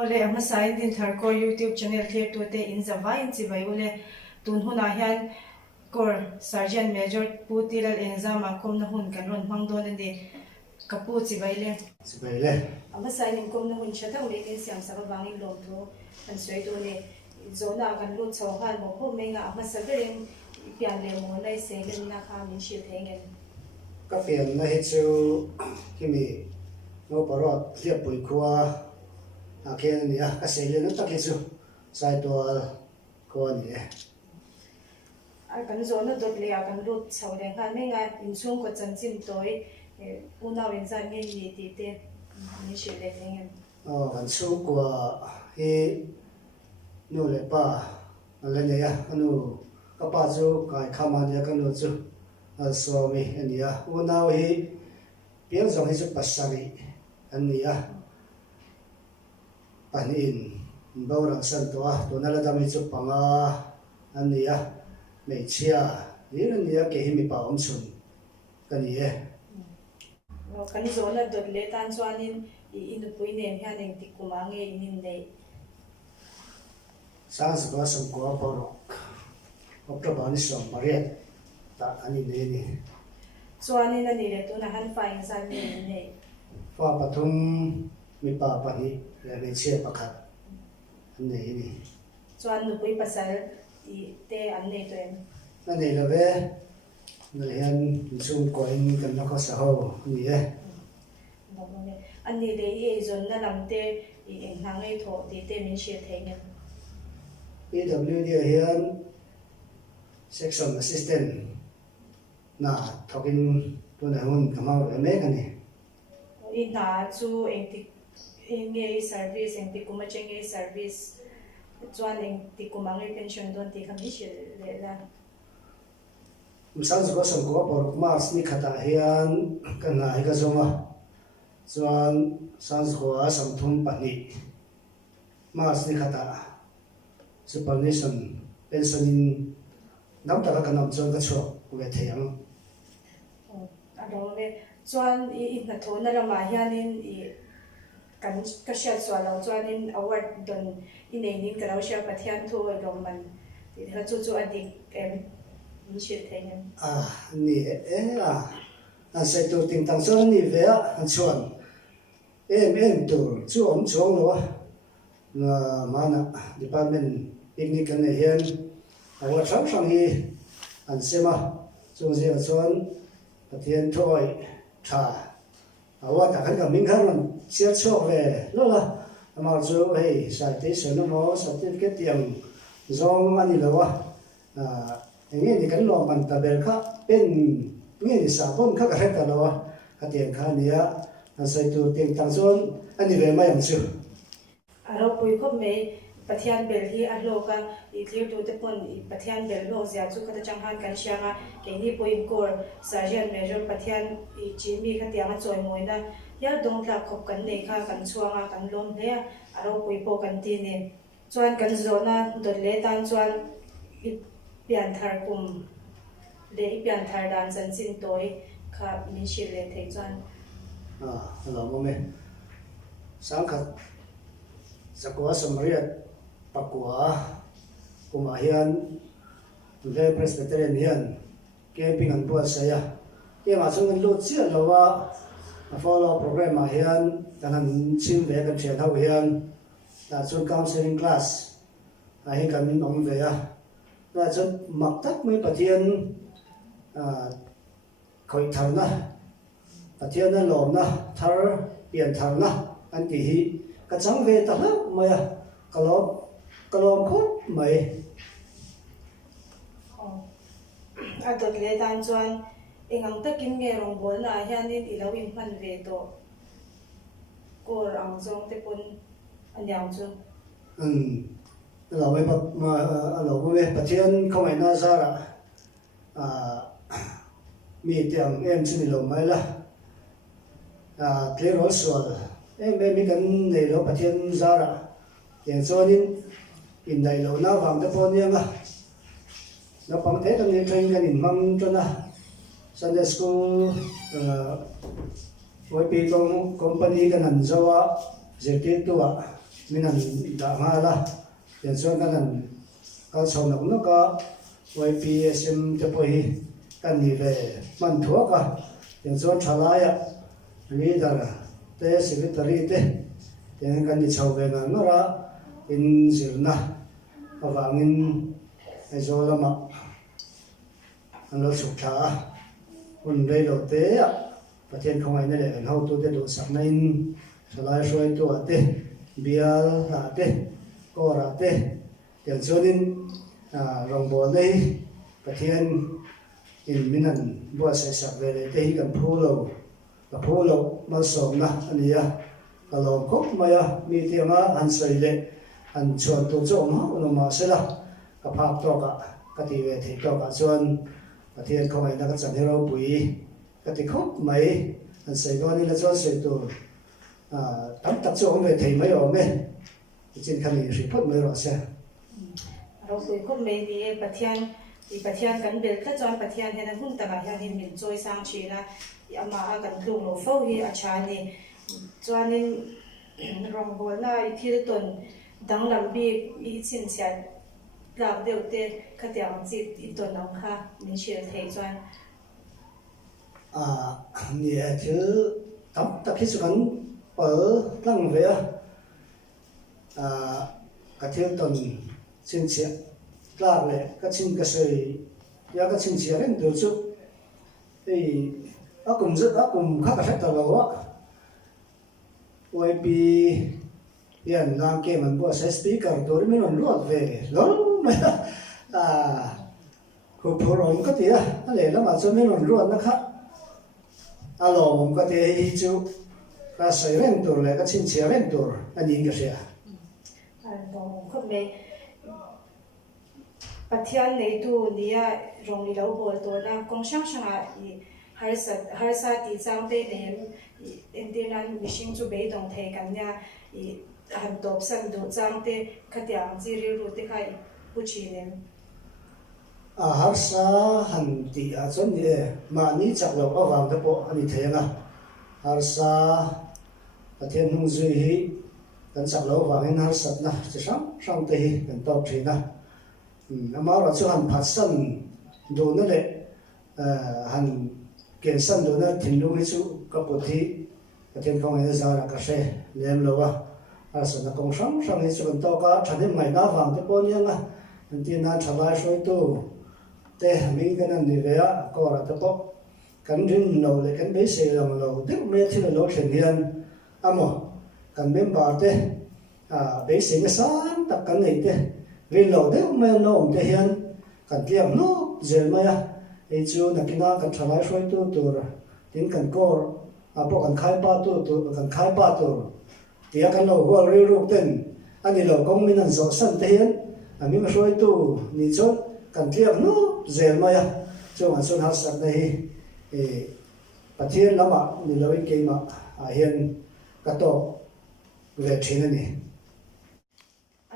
ole ama sai din tharkor YouTube channel the to te in zawai in chi bai ole tun huna hian kor sergeant major putilal exam a kom na hun kan ron mang don ande kapu chi bai le ama sai nin kom na hun chata me ken siam sa bangin lom tho kan soi to ne zona kan lut chaw han mo ko me nga ama saberin pian le mo nai se len na kha min shil thengen ka pian na he chu kimi no parot hliap pui khuwa a ken ni a ka se le na ta ke chu sai to ko ni a kan zona dot le a kan lut chaw le kha me nga in chung ko chan chim toi una wen zan nge ni ti te min shil le thengen kan chu kwa he no le pa ala ne ya anu ka pa chu kai khama ne ka no chu so mi ania una hi pian zong hi chu pasari ania panin bawrang san to a to na la dam hi chu panga ania mei chia ni ania ke hi mi pa om chun kani e kan zona dot le tan chuanin in pui ne hian eng ti kuma nge in nei sans ba sam ko parok opta bani som mariat ta ani ne ni chuanin ani le tu na han fain san ne nei fa pathum mi pa pani le me che pakhat an nei ni chuan nu pui pasal ti te an nei to em an nei la ve na hian chung ko in kan na ko sa ho ni e ani le e zon na lam te i eng hang ei tho ti te min she thengen PWD hian section assistant na thokin tu na hun kamau me kani in na chu eng ti nge service eng ti kuma chenge service chuan eng ti kuma nge pension don ti kham hi she le la san ko sam ko por mars ni khata hian kan na hi ka zonga chuan san ko a sam thum pani mars ni khata supervision pension in nam ta ka nam chon ka chho we theyang a do le chuan i na thona lama hianin i kan ka sha chualo chuanin award don i nei nin ka ro sha pathian thu rom man ti ha chu chu adik em min she thengen ni a sai tu ting tang chon ni ve a chuan em tu chu om chong lo na mana department picnic kan ne hian award sang hi an sema chung je chuan pathian thoi tha award ta kan ka min khan sia chok ve lo la ama chu hei citation mo certificate tiang zong ani lo wa nge ni kan lo man ta ber kha pen nge ni sa bon kha ka he ta lo wa ka tiang kha nia an sai tu ting tang chon ani ve ma yang chu aro pui khop me pathian bel hi a hloka I clear to the pon I pathian bel lo zia chu khata changhan kan sianga ke ni poi kor sergeant major pathian I chimi kha tianga choi moina ya dong tla khop kan nei kha kan chuanga kan lom le aro pui po kan ti ne chuan kan zona dot le tan chuan I pian thar kum le I pian thar dan chan chin toi kha min shil le thei chuan hello mo me sang khat sakwa samriat pakwa kuma hian le presbyterian hian camping an buat saya ke ma chung an lu chia lawa follow program ma hian tanan chin ve kan thian ho hian ta chung counseling class a hi kan min om ve ya ta chung mak tak mai pathian khoi thar na pathian na lom na thar pian thar na an ti hi ka chang ve ta ha maya kalom khot mai a dot le tan chuan engam takin nge rong bol na hianin I lo in man ve to kor ang zong te pon anyang chu lo me ma lo me pathian khomai na zara mi tiang em chini lo mai la tle ro swal em mi kan nei lo pathian zara yang chuanin in nei lo na wang te pon yanga na pang te kan ni train kan in mang tona Sunday school YP company kan han zawa zirtin tuwa mình ăn đã mà là hiện giờ cái sau nó có YPSM cho bồi cái gì về mình thua cả hiện giờ trả lại à leader te secretary te yang kan di chau ve na ra in zirna awangin ezolama an lo chuk tha un rei lo te a pathian khongai na le an ho tu te do sak na in salai soi tu ate bial na te ko ra te yan zonin rong bol nei pathian in minan bua sai sak ve le te hi kan phulo ka phulo ma som na ania ka lo kop maya mi te ma an sai le an chuan tu zo ma no ma se la ka phak to ka ti ve thei to ka chuan pathian khongai na ka chan hero pui ka ti khop mai an sai go ni la chuan se tu tam tak zo me thei mai o me chin khani ri phot mai ro se ro pui khop me ni pathian kan bel ta chuan pathian he na hun ta ga hian min choi sang china ama kan tlung lo fo hi a chani chuanin rong bol na I thil ton dang lam bi I chin chian lak deuh te khatiang chi I ton ang kha min shil thei chuan ni a thil tam tak hi chu kan pal tlang ve ka thil ton chin chia tlak le ka chin ka sei ya ka chin chia ren du chu ei akum kha ka thata lo wa YP yan lang ke man bo sa speaker to ri men on lot ve lol ma ko phorom ka tia ale la ma chu men on lot na kha alo ka te hi chu ka sai ren tur le ka chin chia ren tur ani ka sia bong khop me pathian nei tu nia rong li lo bol to na kong sang sanga I har sa ti chang te nem indian mishing chu be dong thei kan nya I han top san do chang te khatiang ji ri ru te khai puchi nem har sa han ti a chon ni ma ni chak lo awang te po ani thenga har sa pathian hung zui hi kan chak lo wangin har sat na chi sang te hi kan top thina ama ra chu han phat san do na le han ken san do na thin lu hi chu ka pu thi pathian khong ai za ra ka se lem lo wa har sa na kong sang hi chu kan to ka thane mai na wang te po ni nga an ti na thalai soi tu te mi kan an ni ve a ko ra te po kan rin lo le kan be se lo lo de me thi lo thlen hian amo kan member te be se nga san tak kan nei te rin lo de me no te hian kan tiam no zel ma ya e chu na kina kan thalai soi tu tur tin kan kor po kan khai pa tu kan khai pa tu tia kan lo hol ri ru ten ani lo kong min an zo san te hian ami ma soi tu ni chon kan tiam no zel ma ya chu an sun har sak nei e pathian lama ni lo ke ma hian ka to ve thina ni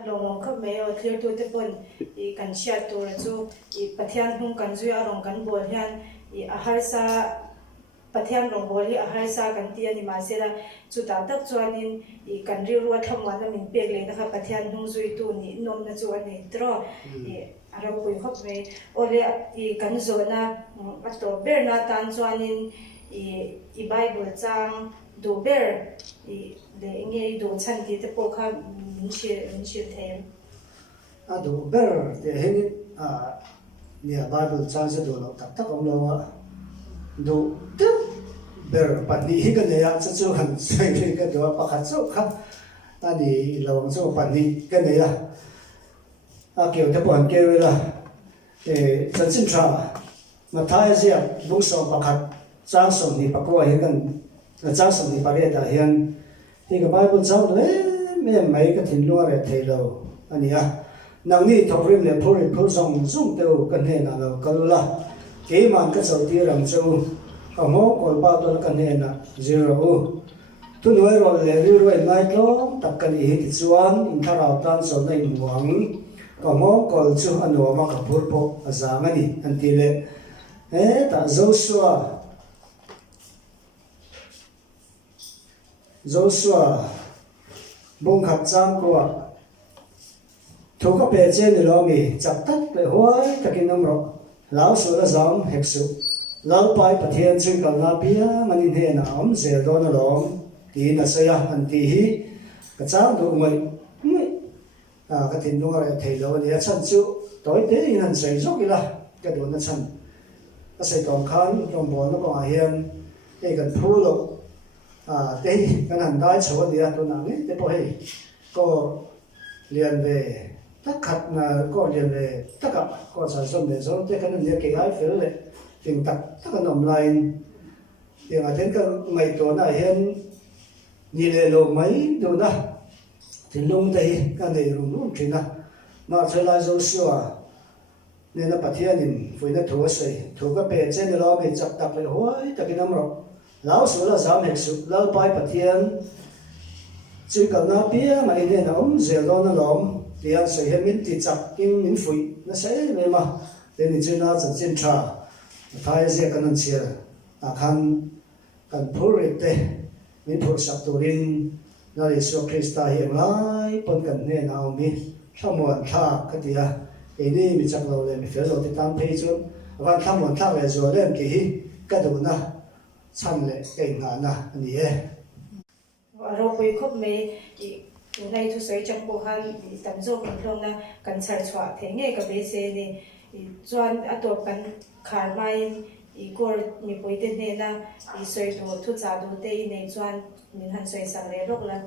long khop me o clear to te pon I kan share to chu I pathian hung kan zui arong kan bol hian I ahar sa pathian rong bol hi ahar sa kan ti ani ma se la chu ta tak chuanin I kan ri ruwa thamwa na min pek le na kha pathian hung zui tu ni nom na chu ani tro I aro pui khop me ole I kan zo na ato ber na tan chuanin I bible chang do ber I le nge do chan ti te po kha min shil them do ber te hen ni bible chang se do lo tak om lo wa do te ber pa ni hi ka ne ya chu han sai ni ka do pa kha chu kha ani lo chu pa ni ka ne ya kêu te pon kêu la chân chin tra ma thai sia bu so pa khat chang som ni pa ko hi kan chang som ni pa re da hian hi ka bible chang le me mai ka thin lu re thei lo ani ya nang ni thok rim le phuri phul song zum te kan he na lo kalula ke man ka chau ti ram chu ka mo kol ba to kan he na zero tu noi ro le ri ro mai to tak kan hi ti chuan in thara tan so nei muang ka mo kol chu anu ma ka phur po azang ani an ti le ta Joshua bông khát chăm của thu các bề trên thì lo mì chặt tắt để hoài ta kinh năm rồi lão số là giống hẹp số lão bài bát thiên chui cầu na bia mà nhìn thế nào ông sẽ đó nó lỏng thì là xây anh thì hi cái chăm đủ mình cái tiền đúng rồi thầy lo thì chân chịu tối thế thì hắn xây dốc cái là cái đồ nó chân cái xây tổng khán trong bộ nó còn hiền cái gần thu lộc thế cái hàng đai số thì tôi nói đấy thế thôi có liền về tất cả là có liền về tất cả có sản xuất về số thế cái này cái ai phảiเลยtiền tất cả nằm lại tiền ở trên cái ngày tối này hiền như là đồ mấy đồ đó thì lung đây cái này lung chuyện nào mà trở lại rồi xưa nên là bát thiên nhìn với nó thua sấy thua cái bề trên đó bị chặt đặt lại hoài tại cái năm rồi lão số là giảm hệ số lão bài bát thiên chỉ cần nó bia mà cái này nó ống dẻo đó nó lỏng thì anh sẽ hiện mình thì chặt kinh mình phủi nó sẽ về mà để mình chơi nó chặt trên trà thay ra cái năng chia khăn cần phối rệt mình phối sắp tổ in là Yesus Christa hiện lại phần cần này nào mình tham muốn tha cái gì cái này mình chắc lâu lên mình phải rồi thì tam phê chút và tham muốn tha về rồi lên thì cái đồ na chăm lệ cái ngã na anh ấy rồi bây khóc mấy cái này thu sấy trong bộ han tận dụng mình thường là cần xài xóa thế nghe cái bê xe này choan ở tổ cần khár mai cô mình bồi tên này là sấy đồ thu giá đồ tây này choan mình han sấy sang lẽ rốc là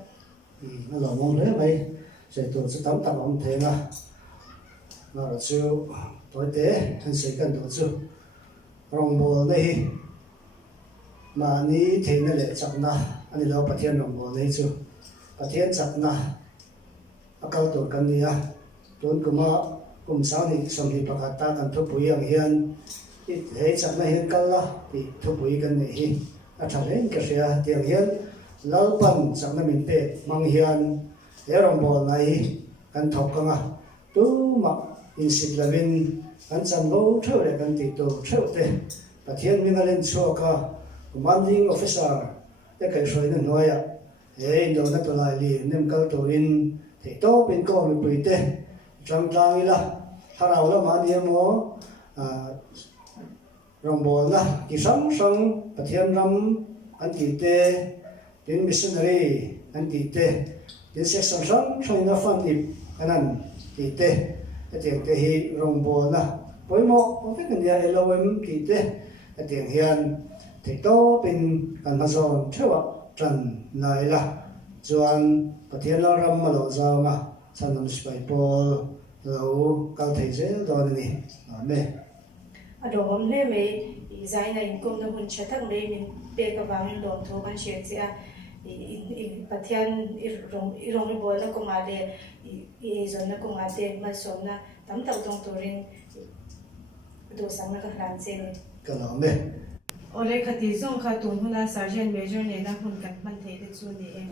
nó là mong đấy vậy sấy đồ sẽ tắm tắm ông thế mà là siêu tối tế hắn sấy cần đồ siêu rong bò này mà ní thế này lệ chặt na anh ấy lâu bát thiên rong bò này siêu bát thiên chặt na akal tổ cần đi tuần cũng sáng thì xong thì bác ta cần thu bùi ang hiền ít hết chặt na hiền cần là thì thu bùi cần này hi thằng ấy cái gì tiếng hiền lão bận chặt na mình bê mang hiền để rong bò này cần thọc cơ mà tu mà in xịt là bên anh chăm lâu theo để cần tịt đồ theo thế bát thiên mình lên chùa cả commanding officer để cái số này nói đâu nó tôi lại liền nem câu tôi in thì tốt bên con mình bự thế trong trang là thà nào là mà đi mua rong bò là kỳ sống sống bát thiên ram anh tị tê đến missionary anh tị tê đến sẽ sống sống trong nó phân tị anh ăn tị tê cái tiếng tê hi rong bò là với một không biết cái gì là lâu em tị tê cái tiếng hiền thì tốt bên cần mà rồi theo trần này là chuan bát thiên lo ram mà lo giàu mà san nam spai pol lâu cao thầy dễ rồi này mẹ đồ hôm nay mấy giải này cũng nó muốn chất thằng đấy mình bê cái vàng mình đồn thô ban chuyện gì bát thiên rong bò nó cũng ăn đấy rồi nó cũng ăn đấy mà sống na tắm tàu trong tổ rin đồ sáng nó các làm gì cái nào mẹ Oleh khati zong khatun huna sergeant major ne na hun kan man thei de chu ni em